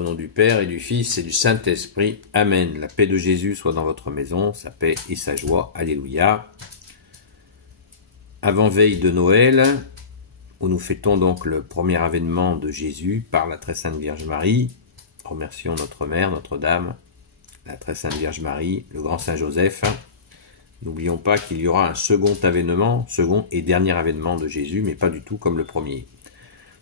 Au nom du Père et du Fils et du Saint-Esprit. Amen. La paix de Jésus soit dans votre maison, sa paix et sa joie. Alléluia. Avant-veille de Noël, où nous fêtons donc le premier avènement de Jésus par la très sainte Vierge Marie. Remercions notre Mère, Notre-Dame, la très sainte Vierge Marie, le grand Saint Joseph. N'oublions pas qu'il y aura un second avènement, second et dernier avènement de Jésus, mais pas du tout comme le premier.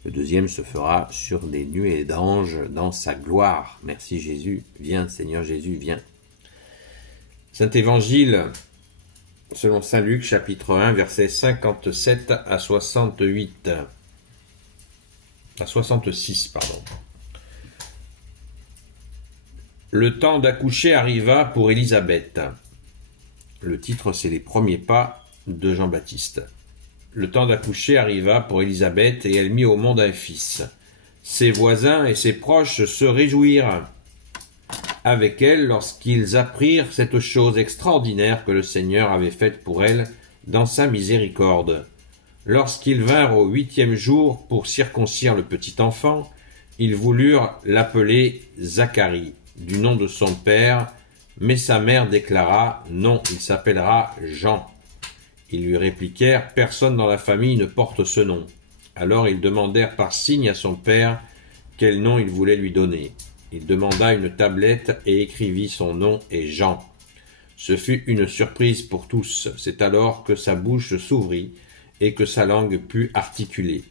Le deuxième se fera sur des nuées d'anges dans sa gloire. Merci Jésus, viens Seigneur Jésus, viens. Saint Évangile selon saint Luc, chapitre 1, versets 57 à 68. À 66, pardon. Le temps d'accoucher arriva pour Élisabeth. Le titre, c'est les premiers pas de Jean-Baptiste. Le temps d'accoucher arriva pour Élisabeth et elle mit au monde un fils. Ses voisins et ses proches se réjouirent avec elle lorsqu'ils apprirent cette chose extraordinaire que le Seigneur avait faite pour elle dans sa miséricorde. Lorsqu'ils vinrent au 8e jour pour circoncire le petit enfant, ils voulurent l'appeler Zacharie, du nom de son père, mais sa mère déclara « Non, il s'appellera Jean ». Ils lui répliquèrent « Personne dans la famille ne porte ce nom ». Alors ils demandèrent par signe à son père quel nom il voulait lui donner. Il demanda une tablette et écrivit son nom et Jean. Ce fut une surprise pour tous. C'est alors que sa bouche s'ouvrit et que sa langue put articuler.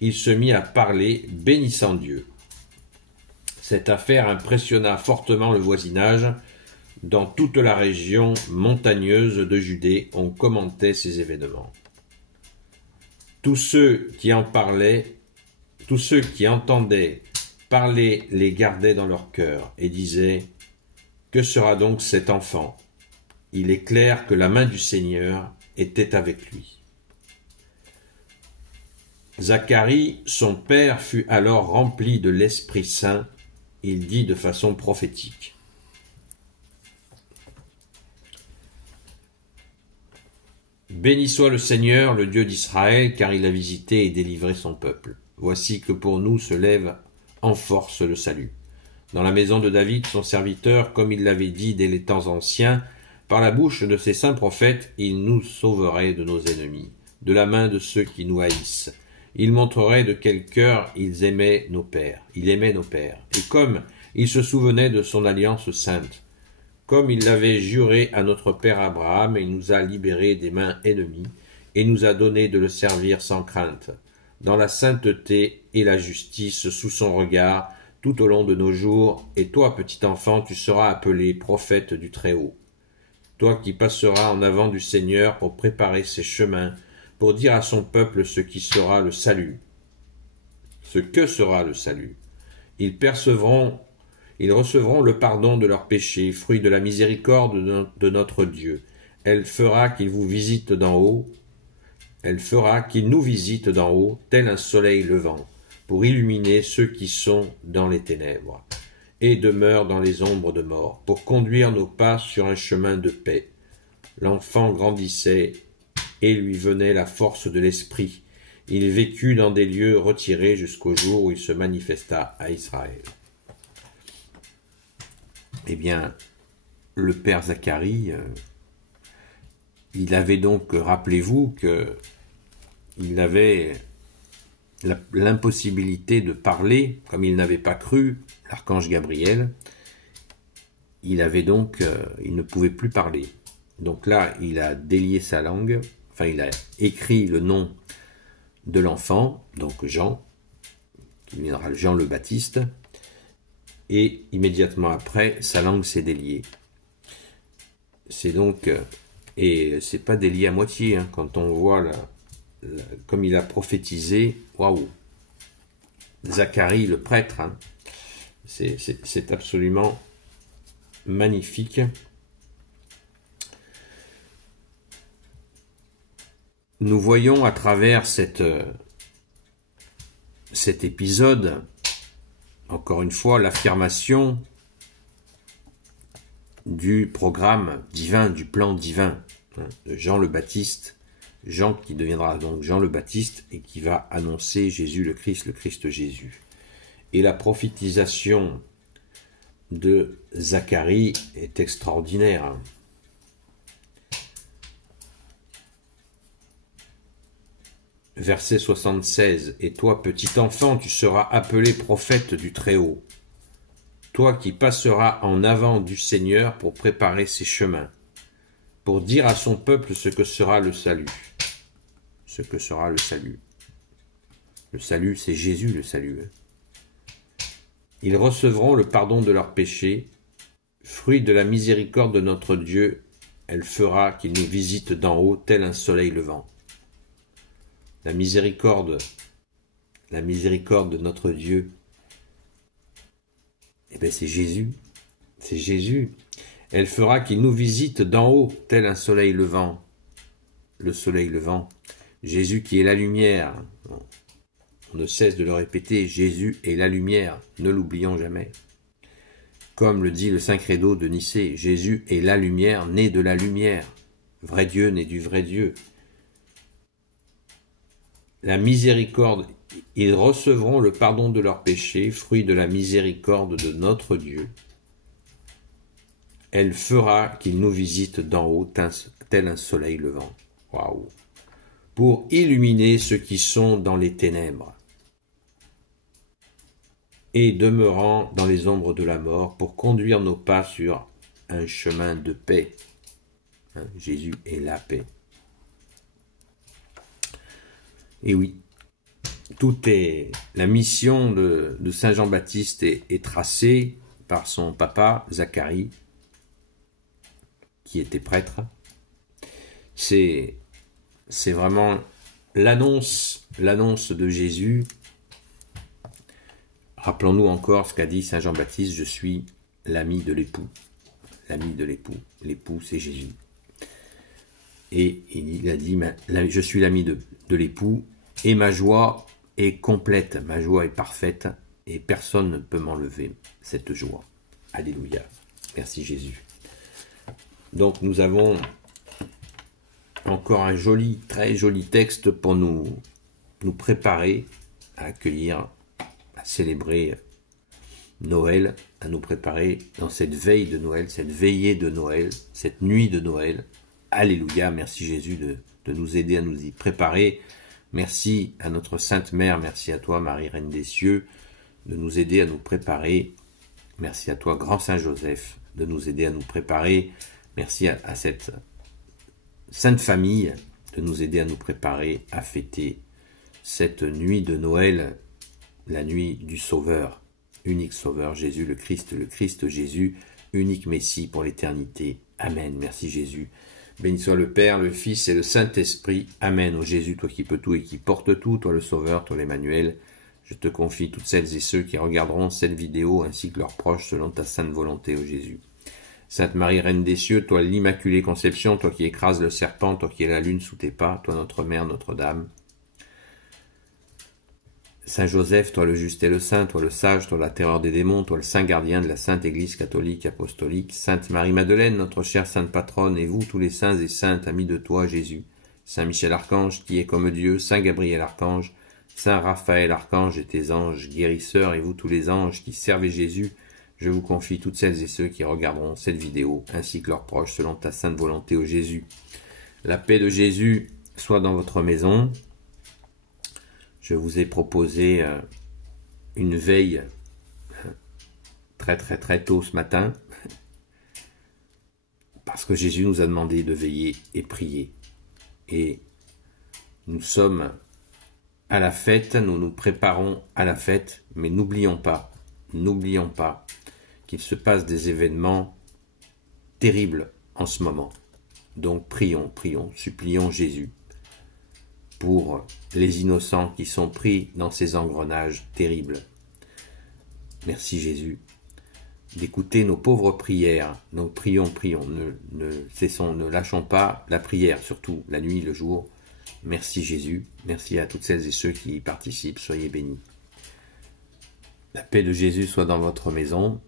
Il se mit à parler, bénissant Dieu. Cette affaire impressionna fortement le voisinage. Dans toute la région montagneuse de Judée, on commentait ces événements. Tous ceux qui entendaient parler les gardaient dans leur cœur et disaient « Que sera donc cet enfant ?» Il est clair que la main du Seigneur était avec lui. Zacharie, son père, fut alors rempli de l'Esprit Saint. Il dit de façon prophétique. Béni soit le Seigneur, le Dieu d'Israël, car il a visité et délivré son peuple. Voici que pour nous se lève en force le salut. Dans la maison de David, son serviteur, comme il l'avait dit dès les temps anciens, par la bouche de ses saints prophètes, il nous sauverait de nos ennemis, de la main de ceux qui nous haïssent. Il montrerait de quel cœur il aimait nos pères. Et comme il se souvenait de son alliance sainte, comme il l'avait juré à notre père Abraham, il nous a libérés des mains ennemies et nous a donné de le servir sans crainte, dans la sainteté et la justice sous son regard, tout au long de nos jours, et toi, petit enfant, tu seras appelé prophète du Très-Haut. Toi qui passeras en avant du Seigneur pour préparer ses chemins, pour dire à son peuple ce qui sera le salut. Ce que sera le salut. Ils recevront le pardon de leurs péchés, fruit de la miséricorde de notre Dieu. Elle fera qu'il vous visite d'en haut. Elle fera qu'il nous visite d'en haut, tel un soleil levant, pour illuminer ceux qui sont dans les ténèbres, et demeurent dans les ombres de mort, pour conduire nos pas sur un chemin de paix. L'enfant grandissait, et lui venait la force de l'esprit. Il vécut dans des lieux retirés jusqu'au jour où il se manifesta à Israël. Eh bien, le père Zacharie, il avait donc, rappelez-vous, qu'il avait l'impossibilité de parler, comme il n'avait pas cru l'archange Gabriel, il ne pouvait plus parler. Donc là, il a délié sa langue, il a écrit le nom de l'enfant, donc Jean, qui deviendra Jean le Baptiste, et immédiatement après, sa langue s'est déliée. C'est donc, et c'est pas délié à moitié, quand on voit comme il a prophétisé, waouh, Zacharie le prêtre, c'est absolument magnifique. Nous voyons à travers cet épisode, encore une fois, l'affirmation du programme divin, du plan divin de Jean le Baptiste, Jean qui deviendra donc Jean le Baptiste et qui va annoncer Jésus le Christ Jésus. Et la prophétisation de Zacharie est extraordinaire. Verset 76. Et toi, petit enfant, tu seras appelé prophète du Très-Haut. Toi qui passeras en avant du Seigneur pour préparer ses chemins, pour dire à son peuple ce que sera le salut. Ce que sera le salut. Le salut, c'est Jésus, le salut. Ils recevront le pardon de leurs péchés, fruit de la miséricorde de notre Dieu, elle fera qu'il nous visite d'en haut, tel un soleil levant. La miséricorde de notre Dieu, eh bien c'est Jésus, c'est Jésus. Elle fera qu'il nous visite d'en haut, tel un soleil levant. Le soleil levant, Jésus qui est la lumière. On ne cesse de le répéter, Jésus est la lumière, ne l'oublions jamais. Comme le dit le Saint Credo de Nicée, Jésus est la lumière, né de la lumière, vrai Dieu né du vrai Dieu. La miséricorde, ils recevront le pardon de leurs péchés, fruit de la miséricorde de notre Dieu. Elle fera qu'il nous visite d'en haut, tel un soleil levant. Waouh! Pour illuminer ceux qui sont dans les ténèbres et demeurant dans les ombres de la mort, pour conduire nos pas sur un chemin de paix. Jésus est la paix. Et oui, la mission de Saint Jean-Baptiste est tracée par son papa, Zacharie, qui était prêtre. C'est vraiment l'annonce de Jésus. Rappelons-nous encore ce qu'a dit Saint Jean-Baptiste, je suis l'ami de l'époux. L'ami de l'époux. L'époux, c'est Jésus. Et il a dit, je suis l'ami de l'époux, et ma joie est complète, ma joie est parfaite, et personne ne peut m'enlever cette joie. Alléluia. Merci Jésus. Donc nous avons encore un très joli texte pour nous préparer à accueillir, à célébrer Noël, à nous préparer dans cette veille de Noël, cette veillée de Noël, cette nuit de Noël. Alléluia, merci Jésus de nous aider à nous y préparer. Merci à notre Sainte Mère, merci à toi Marie, Reine des Cieux, de nous aider à nous préparer. Merci à toi Grand Saint Joseph, de nous aider à nous préparer. Merci à cette Sainte Famille, de nous aider à nous préparer à fêter cette nuit de Noël, la nuit du Sauveur, unique Sauveur, Jésus le Christ Jésus, unique Messie pour l'éternité. Amen, merci Jésus. Béni soit le Père, le Fils et le Saint-Esprit. Amen. Ô Jésus, toi qui peux tout et qui portes tout, toi le Sauveur, toi l'Emmanuel, je te confie toutes celles et ceux qui regarderont cette vidéo ainsi que leurs proches selon ta sainte volonté, ô Jésus. Sainte Marie, Reine des Cieux, toi l'Immaculée Conception, toi qui écrases le serpent, toi qui es la lune sous tes pas, toi notre Mère, Notre-Dame. Saint Joseph, toi le juste et le saint, toi le sage, toi la terreur des démons, toi le saint gardien de la Sainte Église catholique apostolique, Sainte Marie-Madeleine, notre chère sainte patronne, et vous tous les saints et saintes amis de toi, Jésus, Saint Michel Archange, qui est comme Dieu, Saint Gabriel Archange, Saint Raphaël Archange et tes anges guérisseurs, et vous tous les anges qui servez Jésus, je vous confie toutes celles et ceux qui regarderont cette vidéo, ainsi que leurs proches, selon ta sainte volonté, ô Jésus. La paix de Jésus soit dans votre maison. Je vous ai proposé une veille très tôt ce matin, parce que Jésus nous a demandé de veiller et prier. Et nous sommes à la fête, nous nous préparons à la fête, mais n'oublions pas qu'il se passe des événements terribles en ce moment. Donc prions, supplions Jésus pour les innocents qui sont pris dans ces engrenages terribles. Merci Jésus d'écouter nos pauvres prières. Donc prions, ne cessons, ne lâchons pas la prière, surtout la nuit, le jour. Merci Jésus, merci à toutes celles et ceux qui y participent, soyez bénis. La paix de Jésus soit dans votre maison,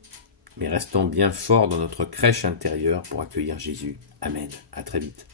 mais restons bien forts dans notre crèche intérieure pour accueillir Jésus. Amen. À très vite.